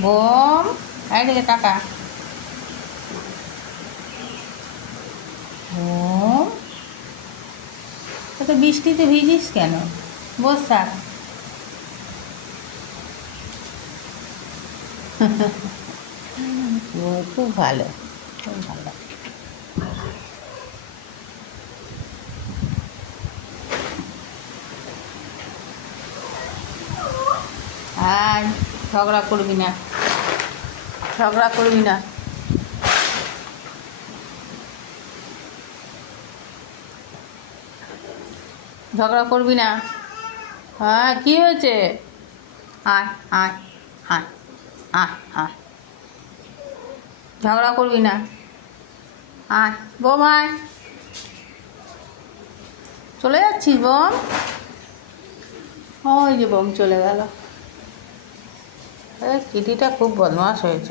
Bomb. এইদিকে টাকা। Bomb. তো বৃষ্টিতে ভিজিস কেন? বস থাক খুব ভালো। খুব ভালো। আর ঝগড়া করবি না। ঝগড়া করবি না। ঝগড়া করবি না? হ্যাঁ কী হয়েছে? আয় আয় আয় আয় আয়। ঝগড়া করবি না? আয়, বোম, আয়। চলে যাচ্ছিস, বোম? ওই যে বোম চলে গেল। কিটিটা খুব বদমাস হয়েছে।